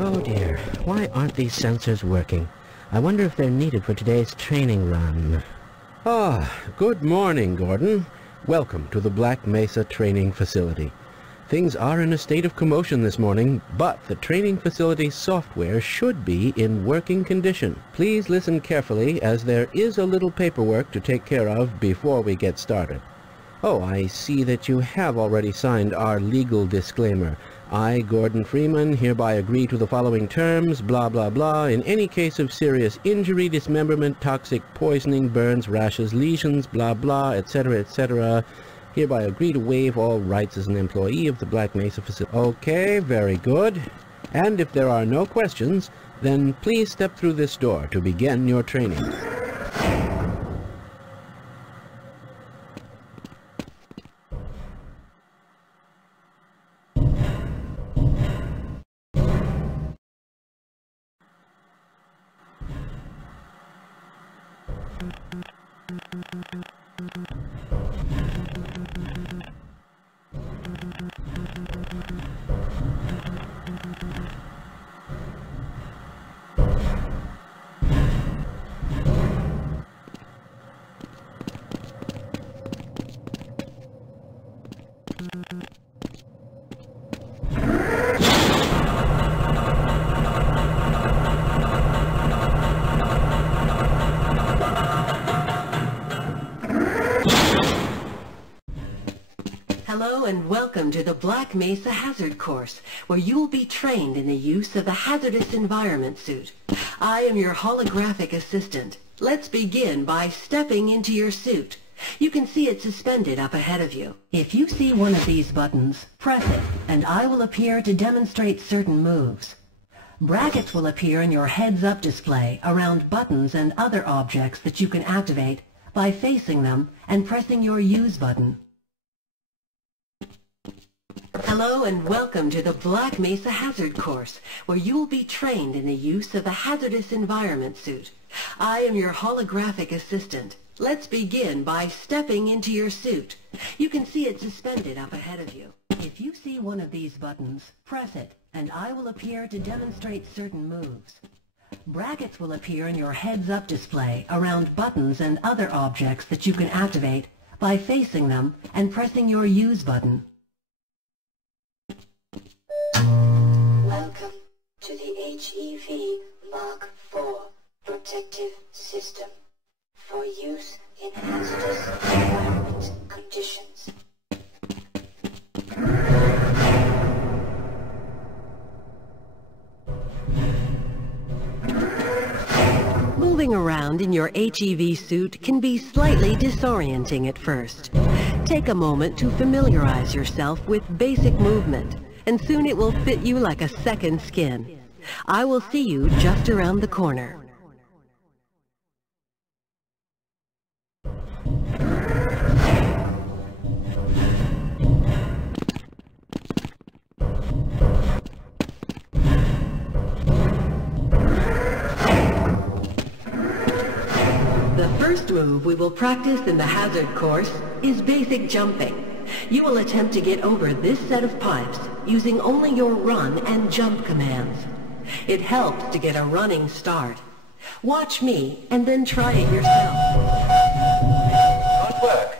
Oh dear, why aren't these sensors working? I wonder if they're needed for today's training run. Good morning, Gordon. Welcome to the Black Mesa Training Facility. Things are in a state of commotion this morning, but the training facility's software should be in working condition. Please listen carefully, as there is a little paperwork to take care of before we get started. Oh, I see that you have already signed our legal disclaimer. I, Gordon Freeman, hereby agree to the following terms, blah, blah, blah. In any case of serious injury, dismemberment, toxic poisoning, burns, rashes, lesions, blah, blah, etc., hereby agree to waive all rights as an employee of the Black Mesa facility. Okay, very good. And if there are no questions, then please step through this door to begin your training. Hello and welcome to the Black Mesa Hazard Course, where you will be trained in the use of the hazardous environment suit. I am your holographic assistant. Let's begin by stepping into your suit. You can see it suspended up ahead of you. If you see one of these buttons, press it, and I will appear to demonstrate certain moves. Brackets will appear in your heads-up display around buttons and other objects that you can activate by facing them and pressing your Use button. Hello and welcome to the Black Mesa Hazard Course, where you will be trained in the use of the hazardous environment suit. I am your holographic assistant. Let's begin by stepping into your suit. You can see it suspended up ahead of you. If you see one of these buttons, press it, and I will appear to demonstrate certain moves. Brackets will appear in your heads-up display around buttons and other objects that you can activate by facing them and pressing your Use button. Welcome to the HEV Mark IV protective system for use in hazardous environment conditions. Moving around in your HEV suit can be slightly disorienting at first. Take a moment to familiarize yourself with basic movement, and soon it will fit you like a second skin. I will see you just around the corner. The first move we will practice in the hazard course is basic jumping. You will attempt to get over this set of pipes using only your run and jump commands. It helps to get a running start. Watch me and then try it yourself. Good work.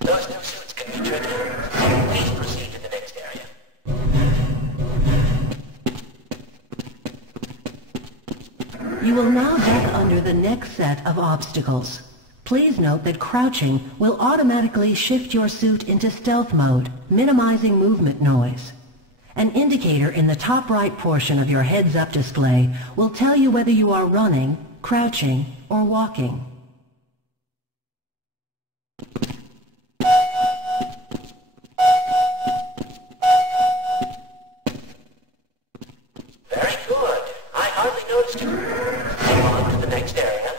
Those new suits can be tricky. Please proceed to the next area. You will now duck under the next set of obstacles. Please note that crouching will automatically shift your suit into stealth mode, minimizing movement noise. An indicator in the top right portion of your heads-up display will tell you whether you are running, crouching, or walking. Very good. I hardly noticed you. On to the next area.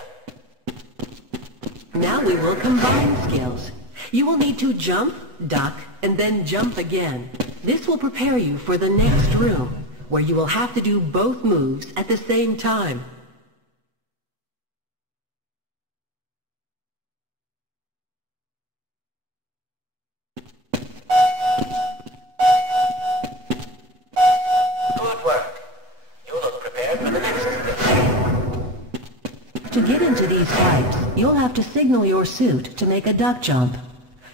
Now we will combine skills. You will need to jump, duck, and then jump again. This will prepare you for the next room. where you will have to do both moves at the same time. Good work. You look prepared for the next station. To get into these pipes, you'll have to signal your suit to make a duck jump.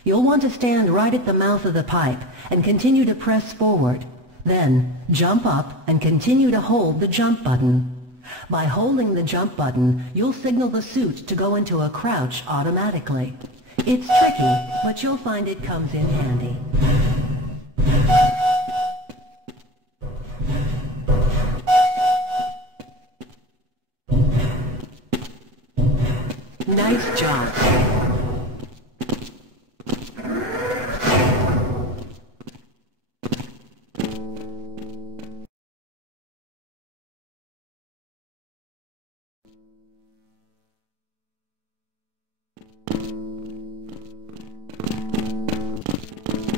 You'll want to stand right at the mouth of the pipe and continue to press forward. Then, jump up and continue to hold the jump button. By holding the jump button, you'll signal the suit to go into a crouch automatically. It's tricky, but you'll find it comes in handy. Nice job.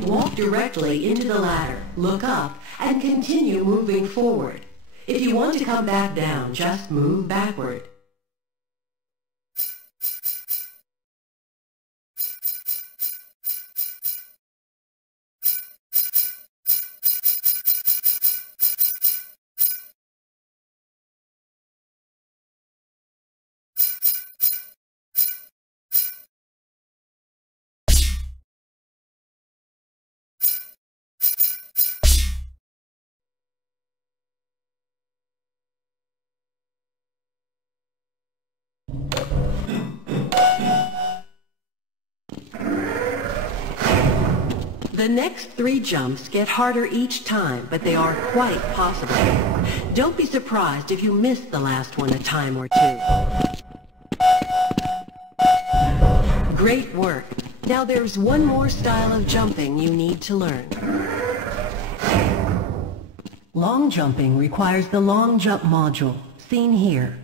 Walk directly into the ladder, look up, and continue moving forward. If you want to come back down, just move backward. The next 3 jumps get harder each time, but they are quite possible. Don't be surprised if you miss the last one a time or 2. Great work. Now there's one more style of jumping you need to learn. Long jumping requires the long jump module, seen here.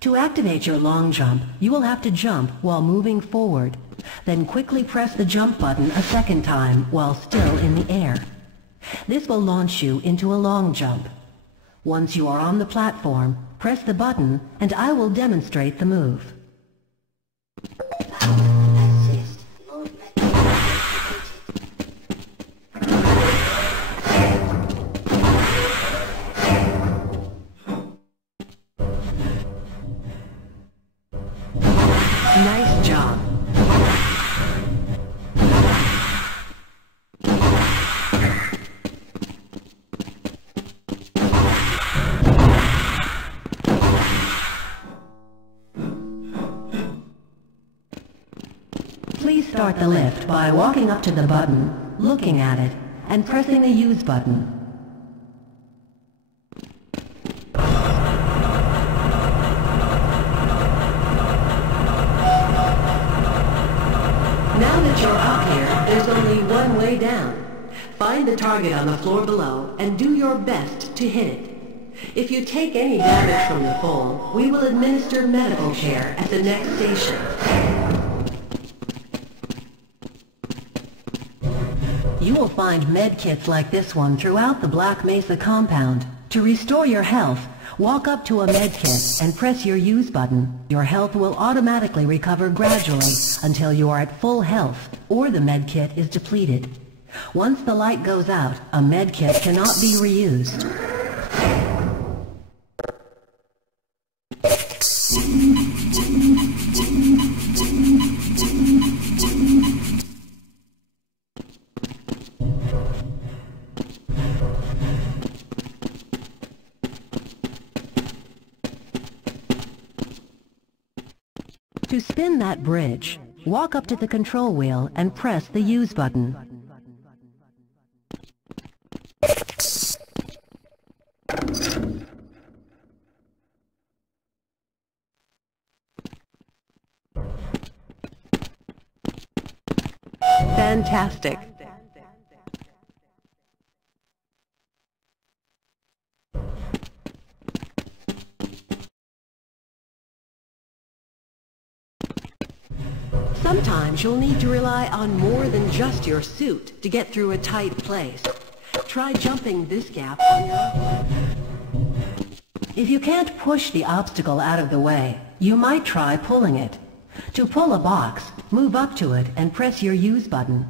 To activate your long jump, you will have to jump while moving forward. Then quickly press the jump button a second time while still in the air. This will launch you into a long jump. Once you are on the platform, press the button and I will demonstrate the move. Assist movement Nice job. Please start the lift by walking up to the button, looking at it, and pressing the use button. Now that you're up here, there's only one way down. Find the target on the floor below and do your best to hit it. If you take any damage from the fall, we will administer medical care at the next station. You will find med kits like this one throughout the Black Mesa compound. To restore your health, walk up to a med kit and press your use button. Your health will automatically recover gradually until you are at full health or the med kit is depleted. Once the light goes out, a med kit cannot be reused. To spin that bridge, walk up to the control wheel and press the use button. Fantastic. Sometimes you'll need to rely on more than just your suit to get through a tight place. Try jumping this gap on your own. If you can't push the obstacle out of the way, you might try pulling it. To pull a box, move up to it and press your use button.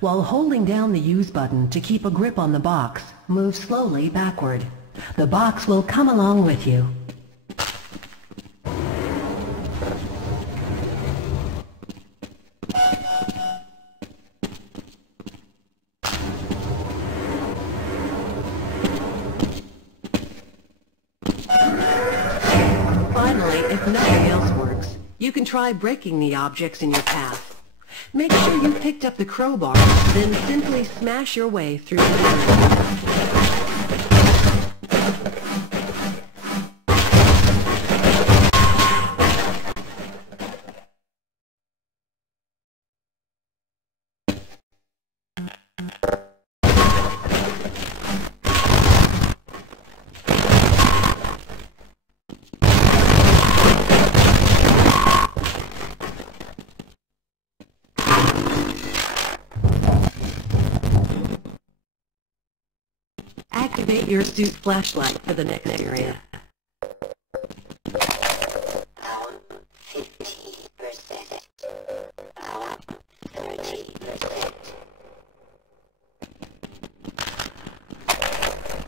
While holding down the use button to keep a grip on the box, move slowly backward. The box will come along with you. Finally, if nothing else works, you can try breaking the objects in your path. Make sure you picked up the crowbar, then simply smash your way through the area. Activate your suit flashlight for the next area. Power 50%. Power 30%.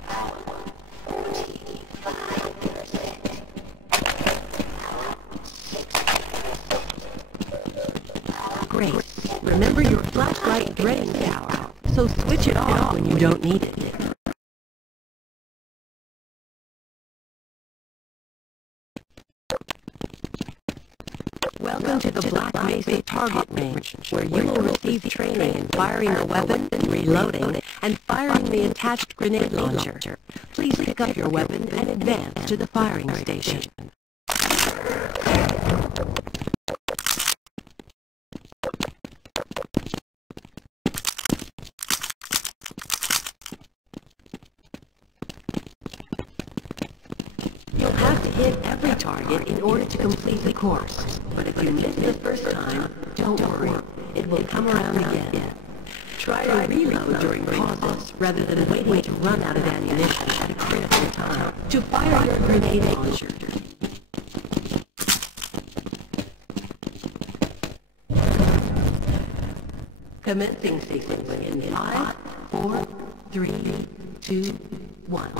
Power 45%. Power 60%. Great. Remember your flashlight drains power, so switch it off when you don't need it. Welcome to the Black Mesa target range, where you will receive training in firing the weapon, reloading, and firing the attached grenade launcher. Please pick up your weapon and advance to the firing station. You'll have to hit every target in order to complete the course. But if you miss the first time, don't worry. It will come around again. Try to reload during pauses rather than waiting to run out of ammunition at a critical time to fire your grenade launcher. Commencing sequence in 5, 4, 3, 2, 1.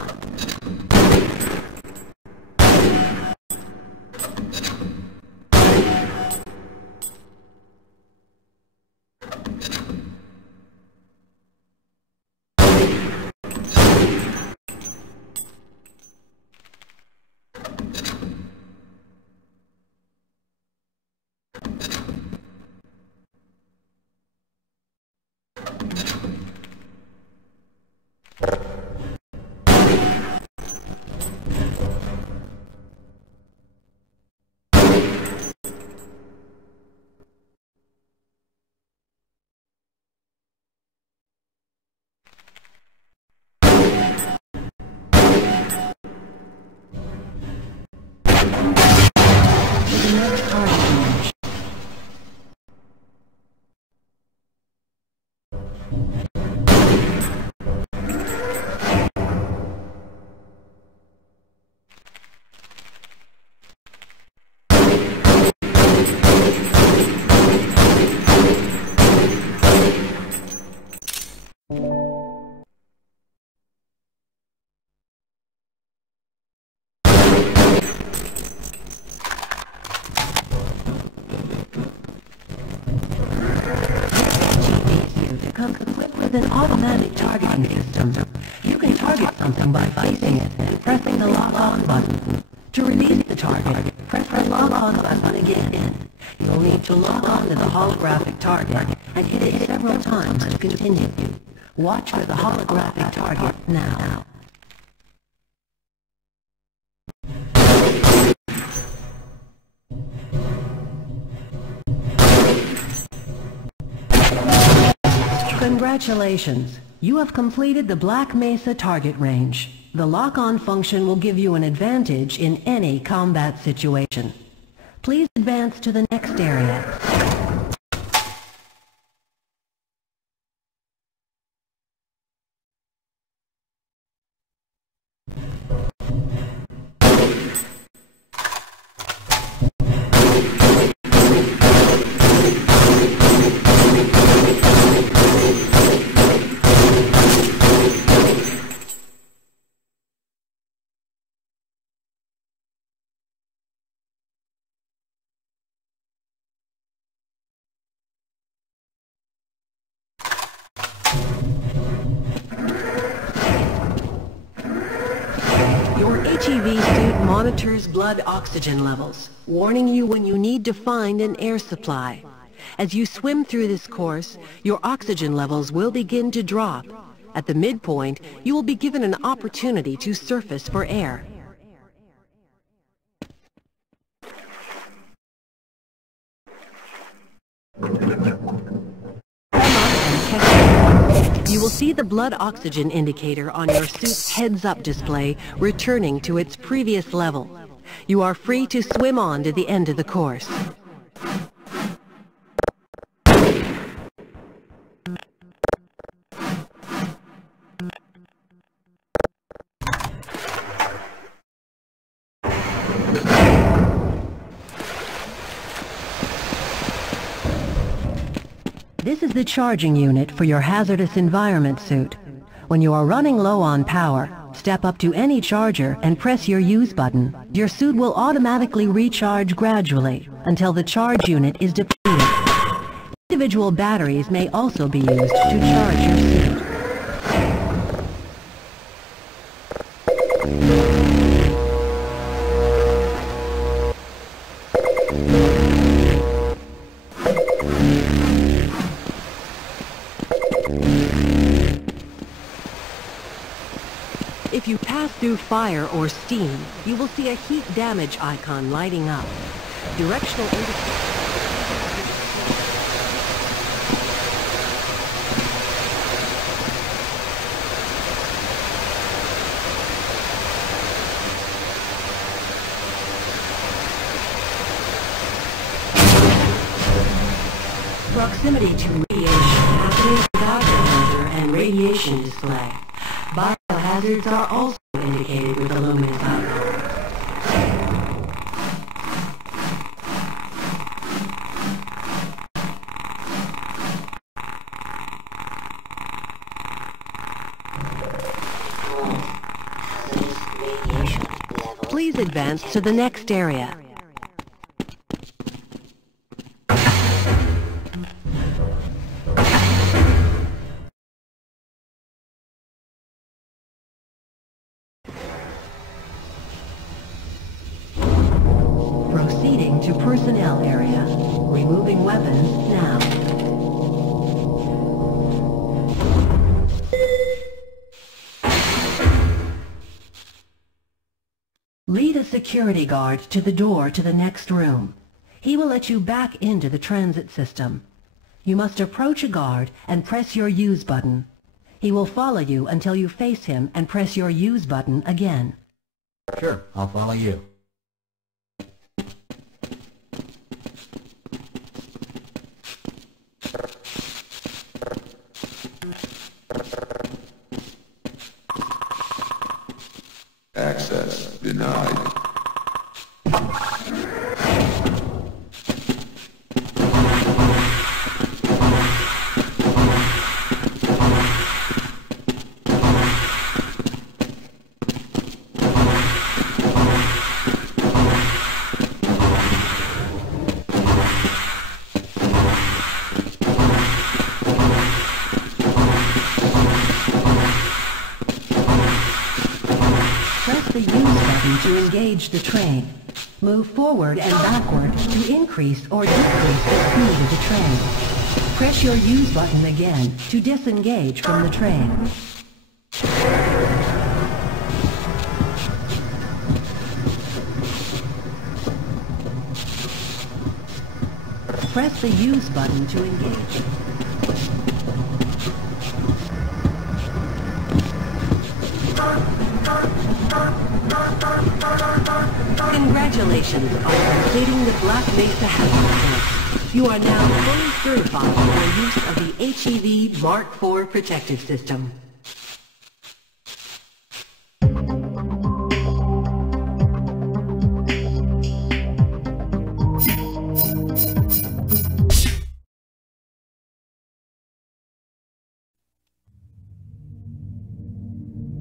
Comes equipped with an automatic targeting system. You can target something by facing it and pressing the lock-on button. To release the target, press the lock-on button again. You'll need to lock on to the holographic target and hit it several times to continue. Watch for the holographic target now. Congratulations! You have completed the Black Mesa target range. The lock-on function will give you an advantage in any combat situation. Please advance to the next area. monitors blood oxygen levels, warning you when you need to find an air supply. As you swim through this course, your oxygen levels will begin to drop. At the midpoint, you will be given an opportunity to surface for air. You will see the blood oxygen indicator on your suit's heads-up display returning to its previous level. You are free to swim on to the end of the course. This is the charging unit for your hazardous environment suit. When you are running low on power, step up to any charger and press your use button. Your suit will automatically recharge gradually until the charge unit is depleted. Individual batteries may also be used to charge your suit. If you pass through fire or steam, you will see a heat damage icon lighting up. Directional indicators. Proximity to radiation activates the doctor filter and radiation display. Biohazards are also indicated with a luminous icon. Please advance to the next area. Proceeding to personnel area. Removing weapons now. Lead a security guard to the door to the next room. He will let you back into the transit system. You must approach a guard and press your use button. He will follow you until you face him and press your use button again. Sure, I'll follow you. Access denied. To engage the train. Move forward and backward to increase or decrease the speed of the train. Press your use button again to disengage from the train. Press the use button to engage. Congratulations on completing the Black Mesa Hazard Course. You are now fully certified for use of the HEV Mark IV protective system.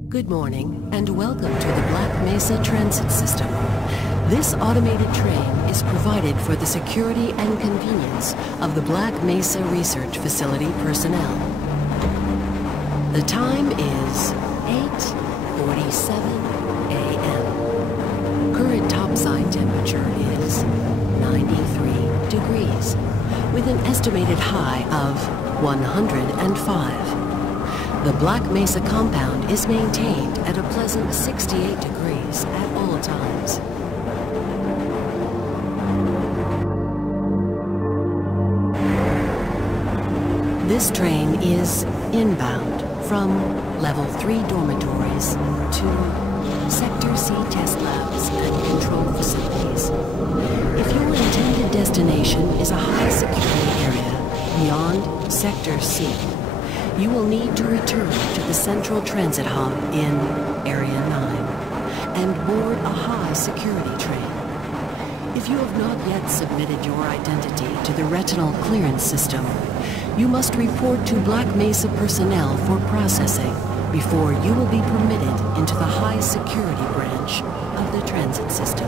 Good morning, and welcome to the Black Mesa Transit System. This automated train is provided for the security and convenience of the Black Mesa Research Facility personnel. The time is 8:47 a.m. current topside temperature is 93 degrees, with an estimated high of 105. The Black Mesa compound is maintained at a pleasant 68 degrees at all times. This train is inbound from Level 3 dormitories to Sector C test labs and control facilities. If your intended destination is a high-security area beyond Sector C, you will need to return to the central transit hub in Area 9 and board a high-security train. If you have not yet submitted your identity to the retinal clearance system, you must report to Black Mesa personnel for processing before you will be permitted into the high-security branch of the transit system.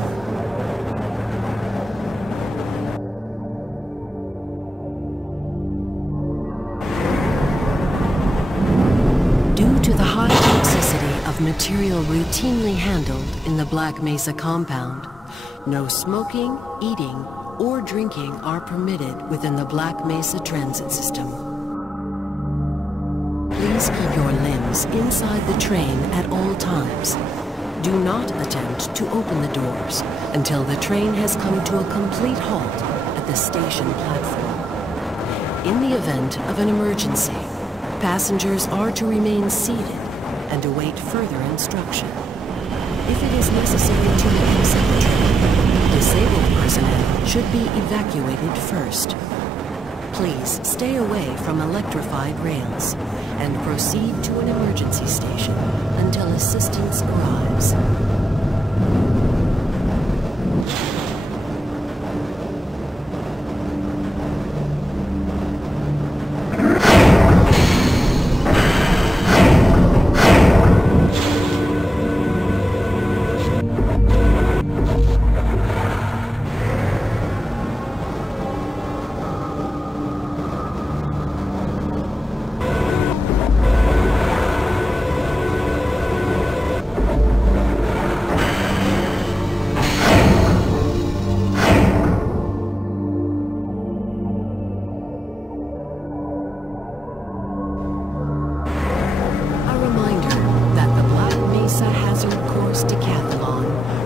Due to the high toxicity of material routinely handled in the Black Mesa compound, no smoking, eating, or drinking are permitted within the Black Mesa transit system. Please keep your limbs inside the train at all times. Do not attempt to open the doors until the train has come to a complete halt at the station platform. In the event of an emergency, passengers are to remain seated and await further instruction. If it is necessary to exit the train, disabled personnel should be evacuated first. Please stay away from electrified rails and proceed to an emergency station until assistance arrives.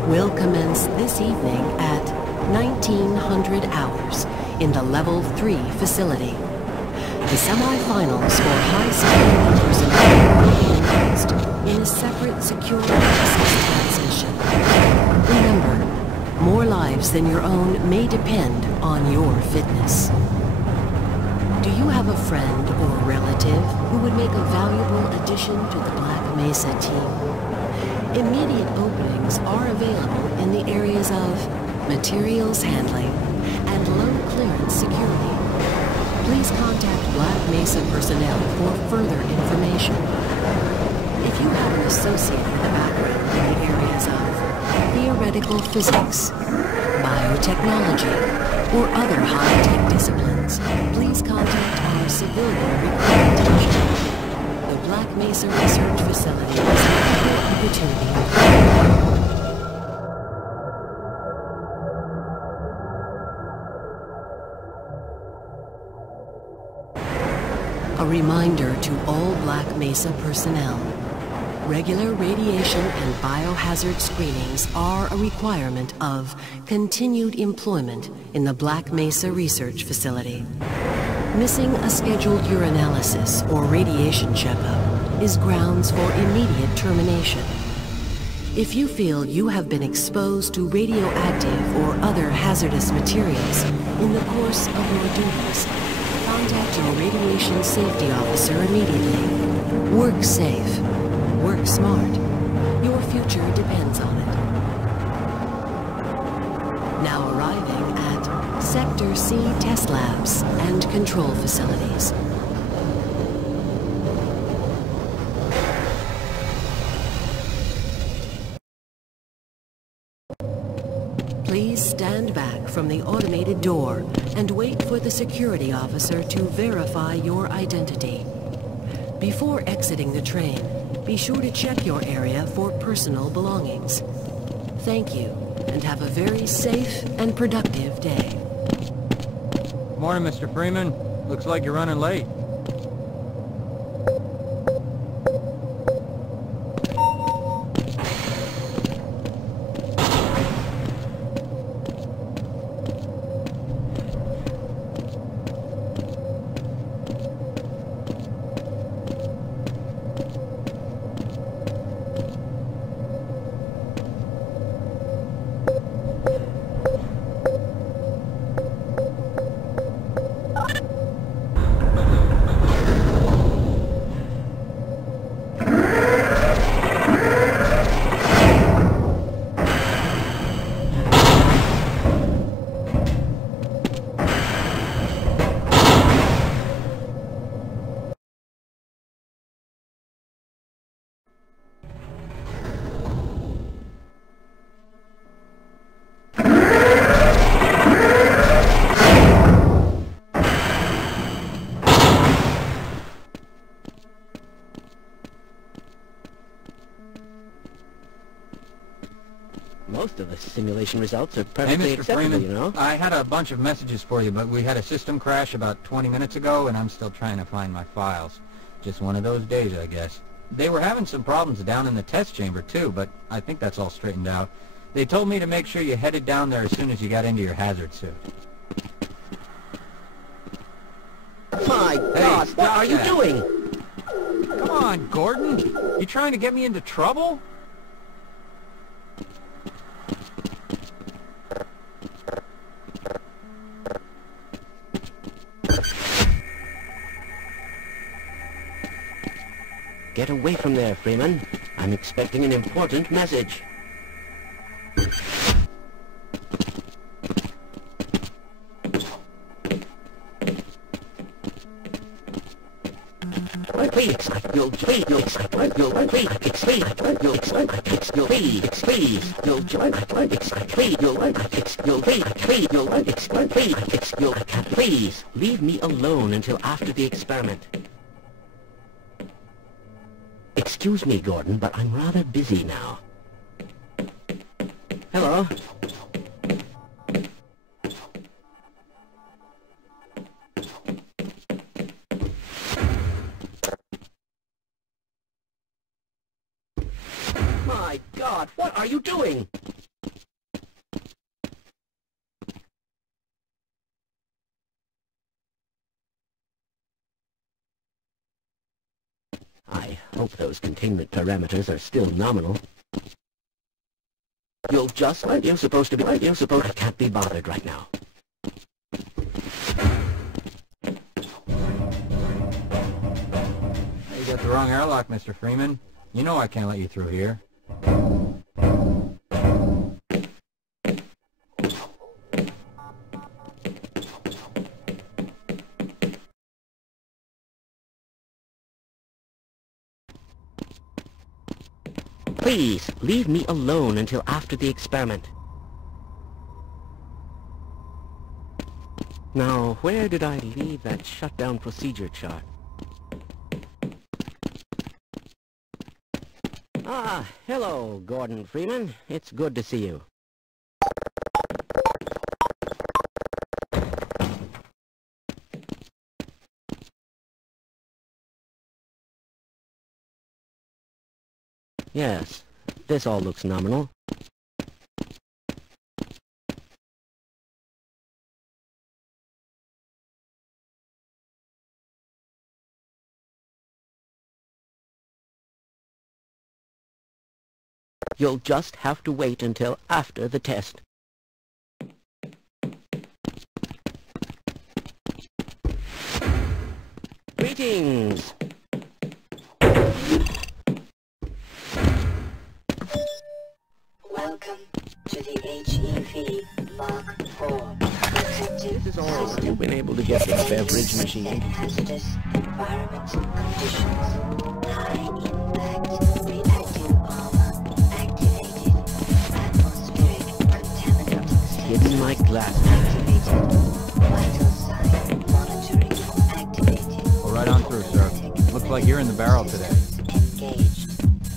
Will commence this evening at 1900 hours in the Level 3 facility. The semi-finals for high-security personnel will be announced in a separate secure access transmission. Remember, more lives than your own may depend on your fitness. Do you have a friend or relative who would make a valuable addition to the Black Mesa team? Immediate openings are available in the areas of materials handling and low clearance security. Please contact Black Mesa personnel for further information. If you have an associate with a background in the areas of theoretical physics, biotechnology, or other high-tech disciplines, please contact our civilian recruitment division. The Black Mesa Research Facility is an equal opportunity. A reminder to all Black Mesa personnel. Regular radiation and biohazard screenings are a requirement of continued employment in the Black Mesa Research Facility. Missing a scheduled urinalysis or radiation checkup is grounds for immediate termination. If you feel you have been exposed to radioactive or other hazardous materials in the course of your duties, contact your radiation safety officer immediately. Work safe. Work smart. Your future depends on it. Now arriving at Sector C test labs and control facilities. Please stand back from the automated door and wait for the security officer to verify your identity. Before exiting the train, be sure to check your area for personal belongings. Thank you. and have a very safe and productive day. Morning, Mr. Freeman. Looks like you're running late. Most of the simulation results are Hey, perfectly Mr. acceptable, Freeman, you know. I had a bunch of messages for you, but we had a system crash about 20 minutes ago, and I'm still trying to find my files. Just one of those days, I guess. They were having some problems down in the test chamber, too, but I think that's all straightened out. They told me to make sure you headed down there as soon as you got into your hazard suit. My God, what are you that. doing? Come on, Gordon. You trying to get me into trouble? Get away from there, Freeman. I'm expecting an important message. Please, leave me alone until after the experiment. Excuse me, Gordon, but I'm rather busy now. Hello? My God, what are you doing? I hope those containment parameters are still nominal. You're supposed to be, I can't be bothered right now. You got the wrong airlock, Mr. Freeman. You know I can't let you through here. Please, leave me alone until after the experiment. Now, where did I leave that shutdown procedure chart? Ah, hello, Gordon Freeman. It's good to see you. Yes, this all looks nominal. You'll just have to wait until after the test. Greetings! Welcome to the HEV Mark IV. This is all you've been able to get the beverage machine. Hazardous environment conditions. High impact reactive armor activated. Atmospheric contaminant Hidden my glasses. activated. Vital sign monitoring activated. Well, right on through, sir. Looks like you're in the barrel today. Engaged.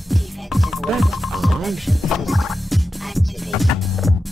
Defective That's weapons odd. selection system activated.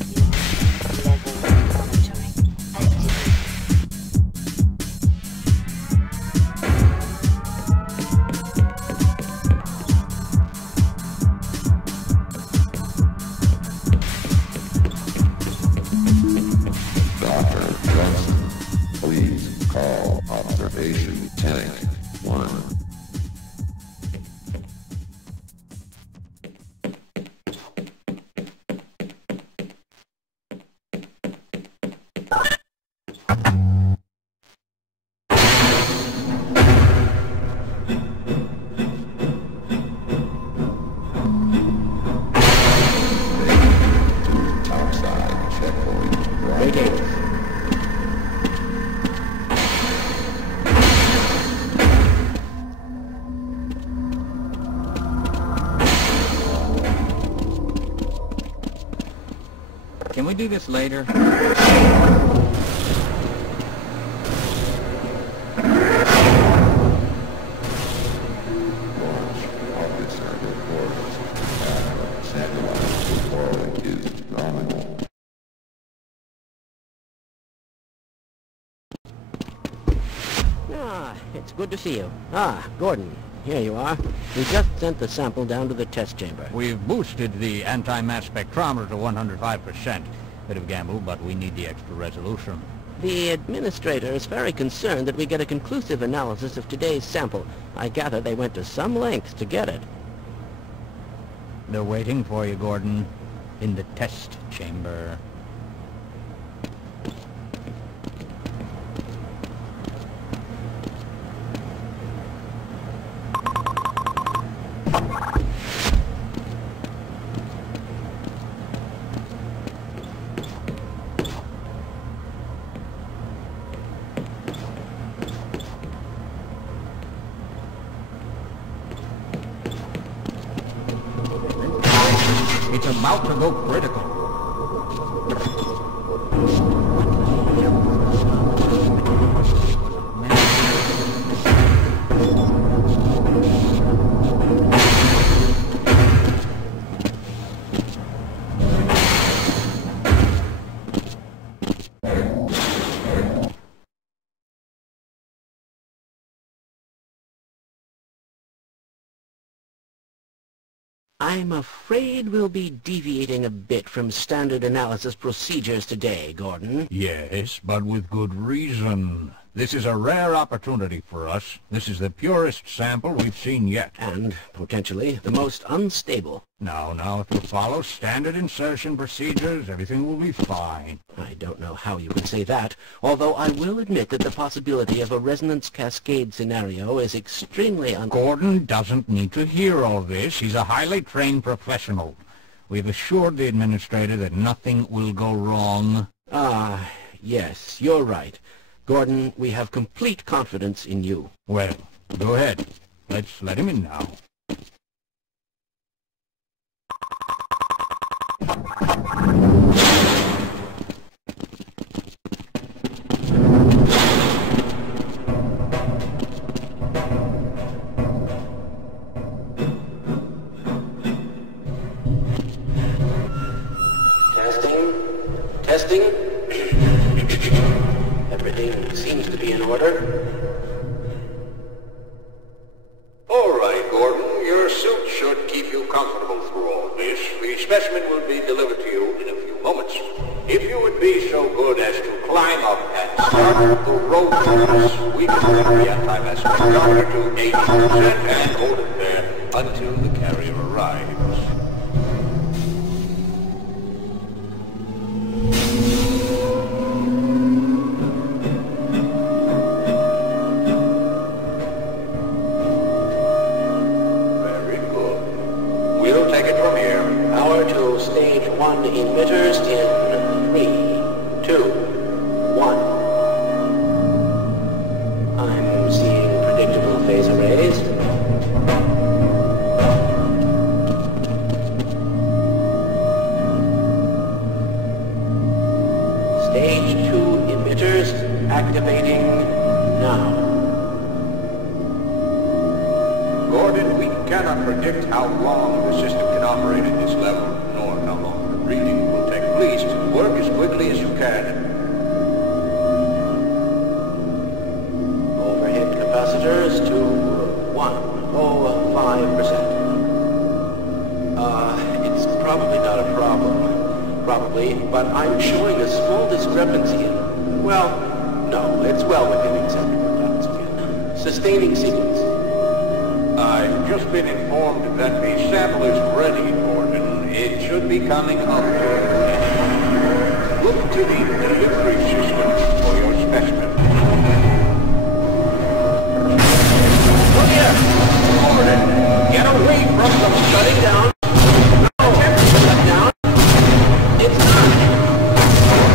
Can we do this later? Ah, it's good to see you. Ah, Gordon, here you are. We just sent the sample down to the test chamber. We've boosted the anti-mass spectrometer to 105%. Bit of gamble, but we need the extra resolution. The administrator is very concerned that we get a conclusive analysis of today's sample. I gather they went to some lengths to get it. They're waiting for you, Gordon, in the test chamber. It's about to go critical. I'm afraid we'll be deviating a bit from standard analysis procedures today, Gordon. Yes, but with good reason. This is a rare opportunity for us. This is the purest sample we've seen yet. And, potentially, the most unstable. Now, if you follow standard insertion procedures, everything will be fine. I don't know how you can say that, although I will admit that the possibility of a resonance cascade scenario is extremely Gordon doesn't need to hear all this. He's a highly trained professional. We've assured the administrator that nothing will go wrong. Ah, yes, you're right. Gordon, we have complete confidence in you. Well, go ahead. Let's let him in now. Testing. Everything seems to be in order. All right, Gordon. Your suit should keep you comfortable through all this. The specimen will be delivered to you in a few moments. If you would be so good as to climb up and start the road for us, we can bring the anti-mass spectrometer to 80% and hold it there until the carrier arrives. Stage 1 emitters in 3, 2, 1. I'm seeing predictable phase arrays. Stage 2 emitters activating now. Gordon, we cannot predict how long the system can operate at this level. Reading will take place. Work as quickly as you can. Overhead capacitors to 105%. It's probably not a problem. Probably, but I'm showing a small discrepancy in... Well, no, it's well within acceptable bounds again. Sustaining sequence. I've just been informed that the sample is ready, Gordon. It should be coming up to you. Look to the delivery system for your specimen. Look here! Gordon, get away from them! Shutting down! No! Shut down! It's not!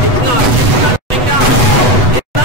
It's not! It's not shutting down! It's not!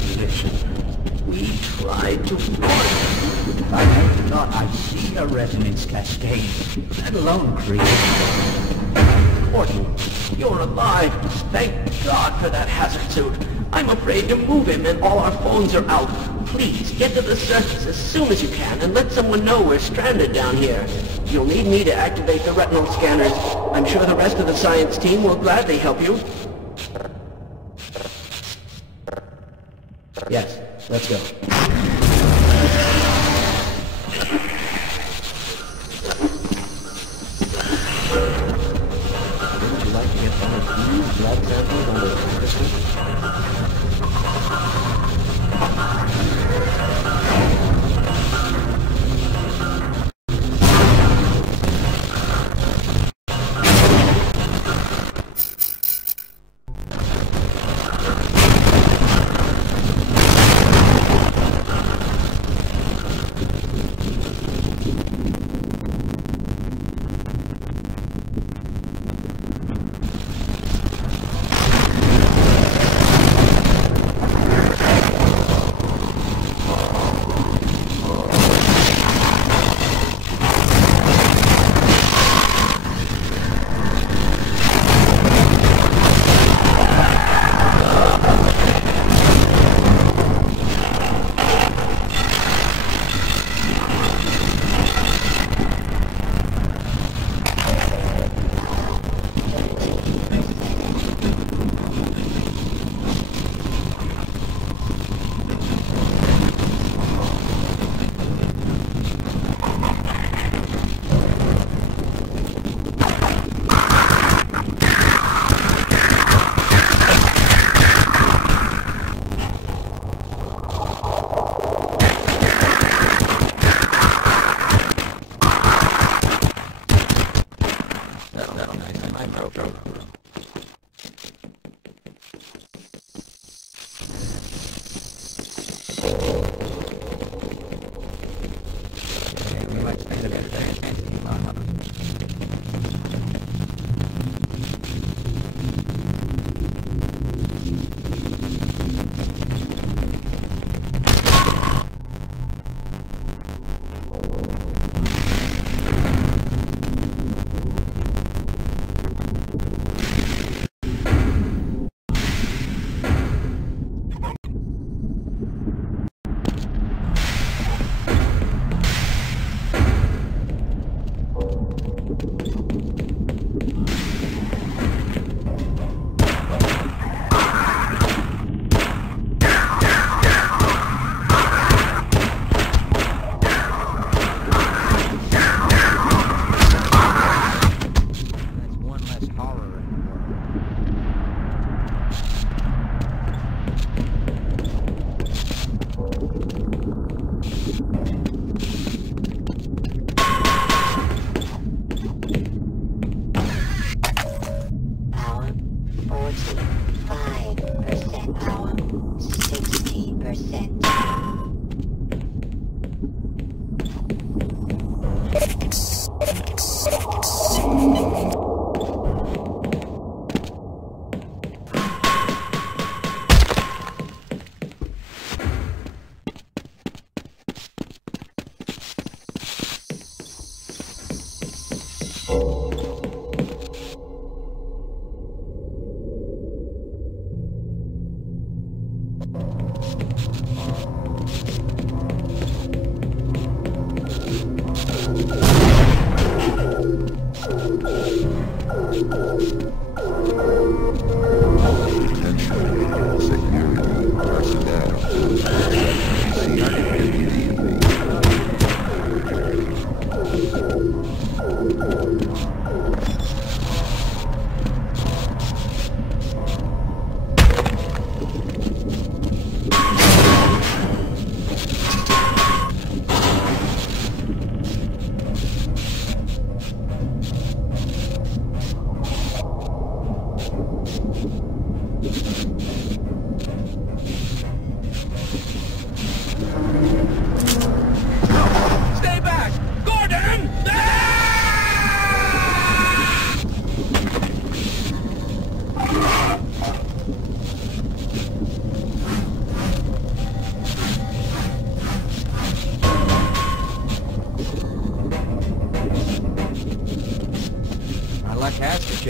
technician. We tried to push. I never thought I'd see a resonance cascade, let alone create one. Gordon, you're alive. Thank God for that hazard suit. I'm afraid to move him and all our phones are out. Please, get to the surface as soon as you can and let someone know we're stranded down here. You'll need me to activate the retinal scanners. I'm sure the rest of the science team will gladly help you. Yes, let's go. Would you like to get one of these blood samples on the microscope?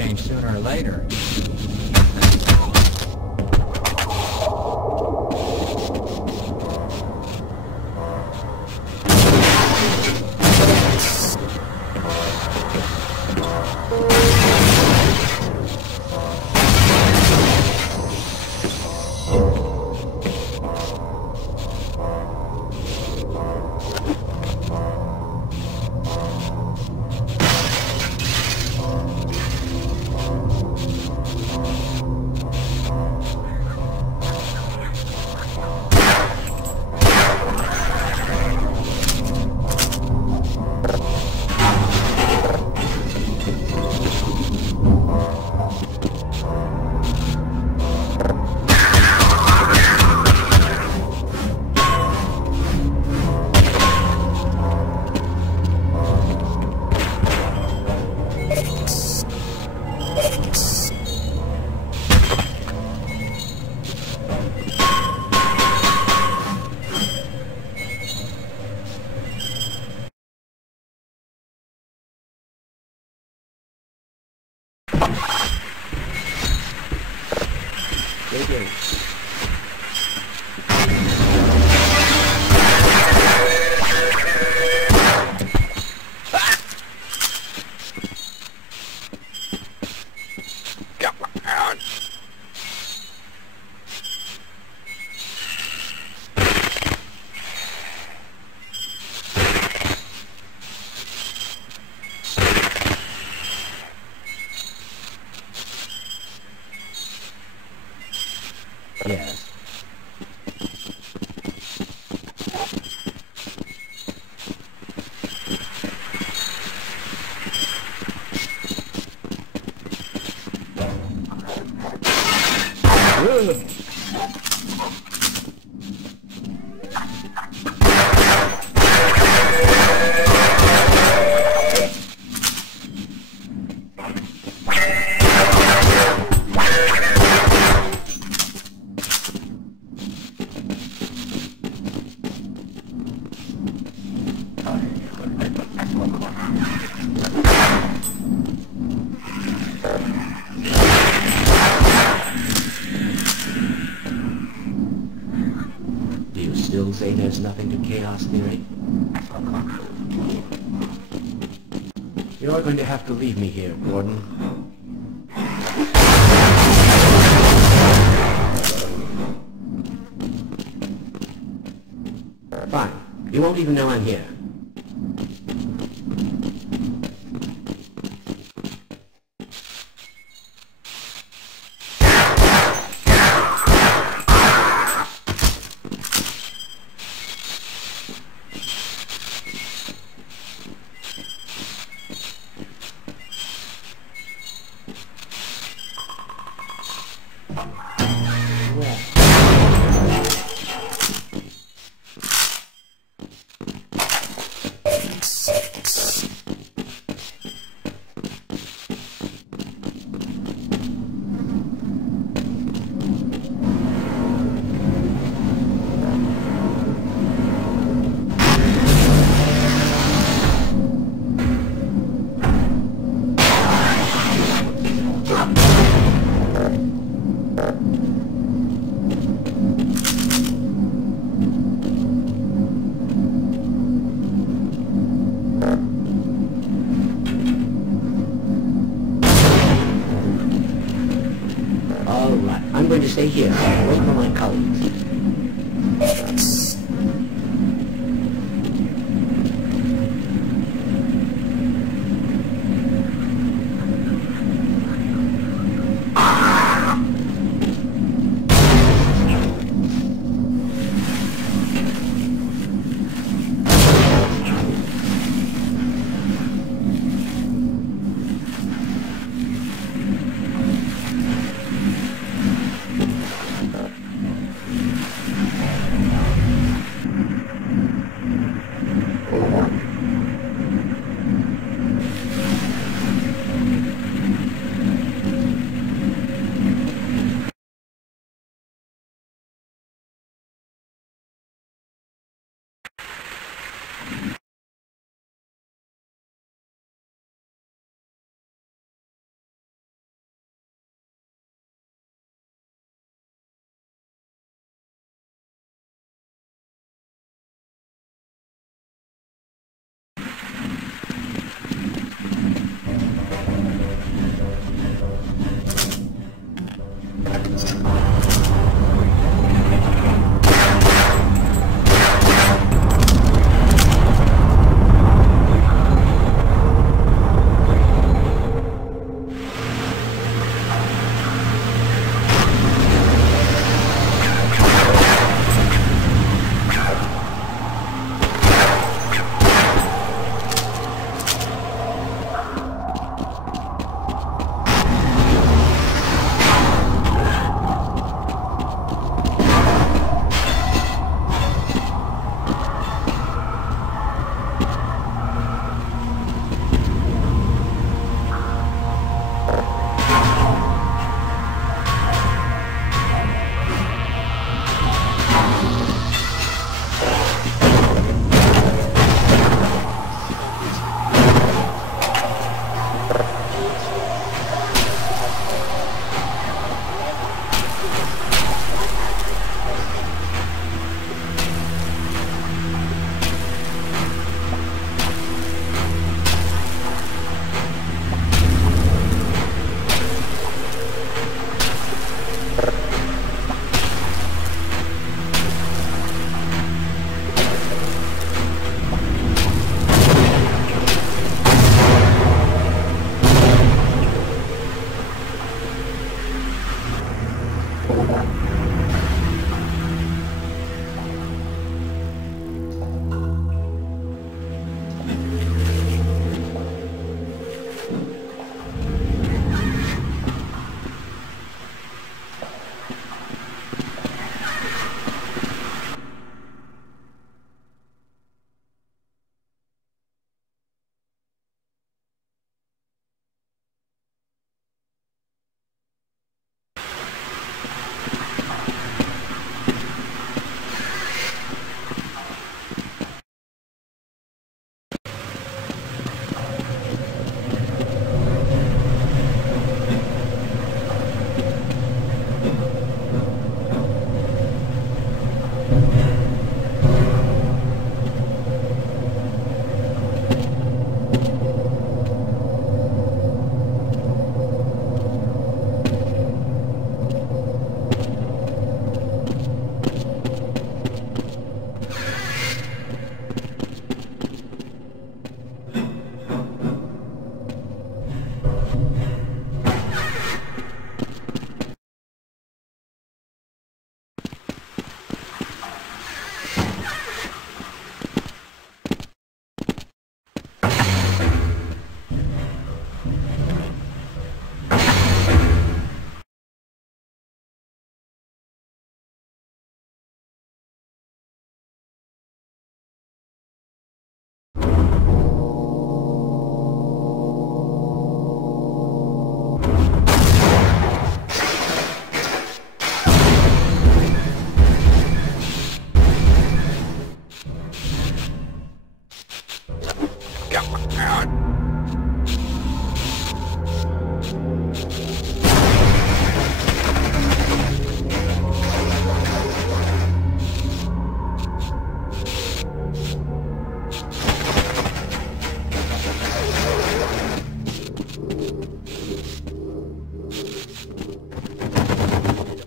change sooner or later. Yes. Do you still say there's nothing to chaos theory? You're going to have to leave me here, Gordon. Fine. You won't even know I'm here.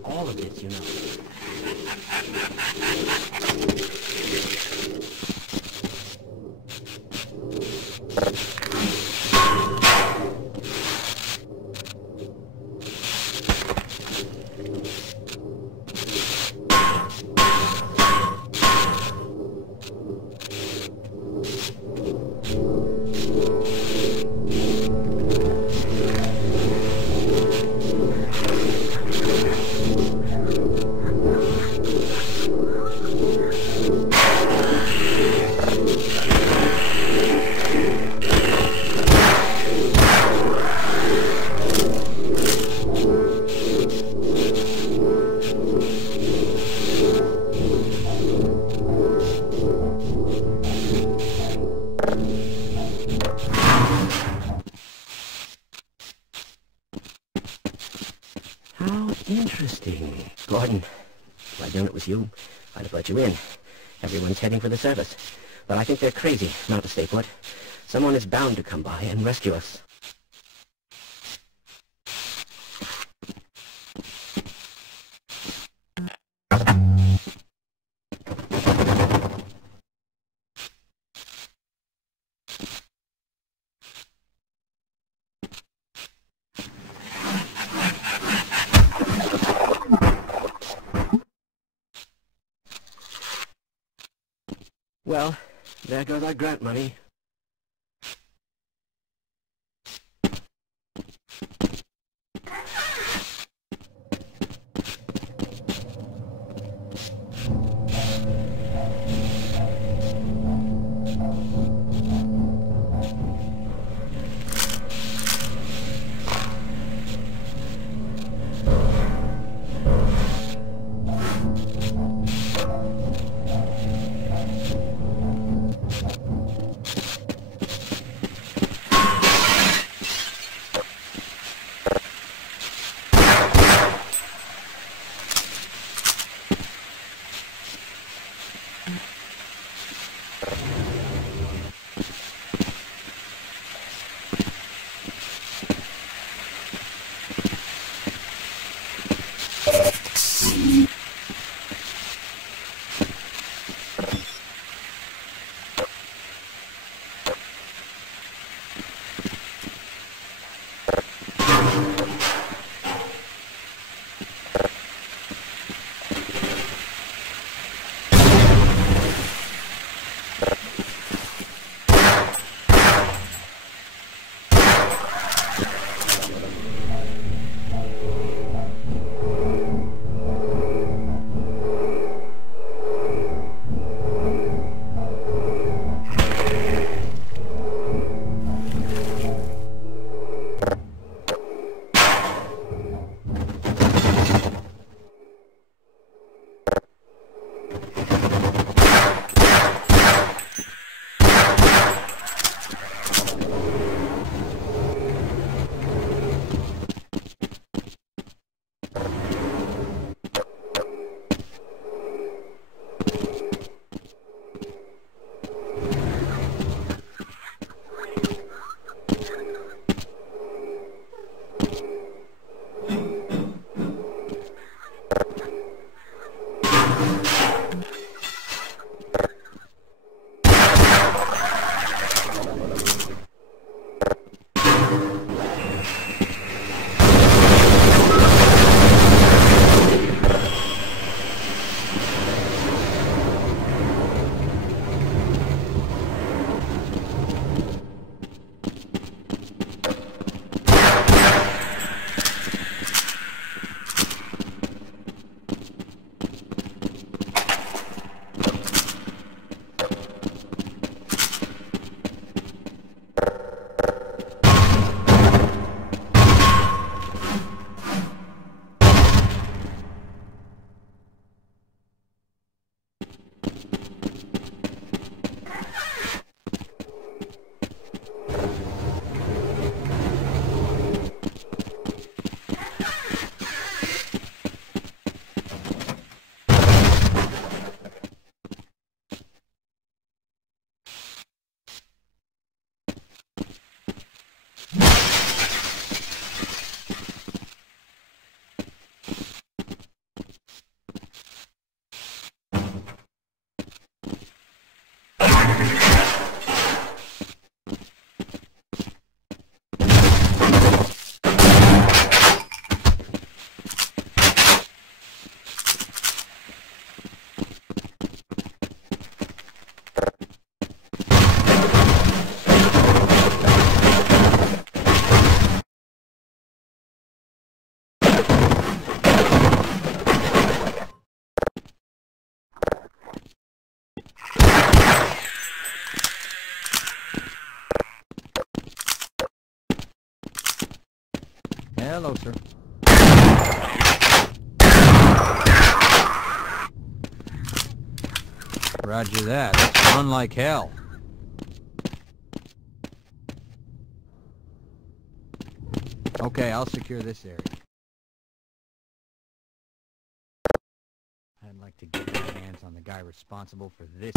All of this, you know. How interesting. Gordon, if I'd known it was you, I'd have let you in. Everyone's heading for the service. But I think they're crazy not to stay put. Someone is bound to come by and rescue us. Well, there goes our grant money. Hello, sir. Roger that. Let's run like hell. Okay, I'll secure this area. I'd like to get my hands on the guy responsible for this.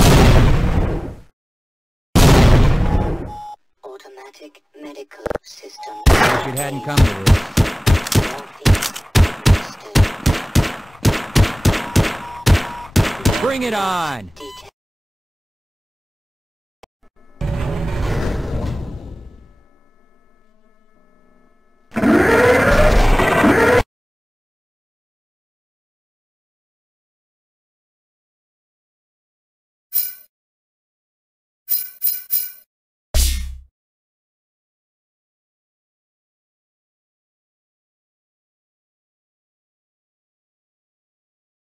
Automatic medical system. Wish it hadn't come to this. Bring it on! Detail.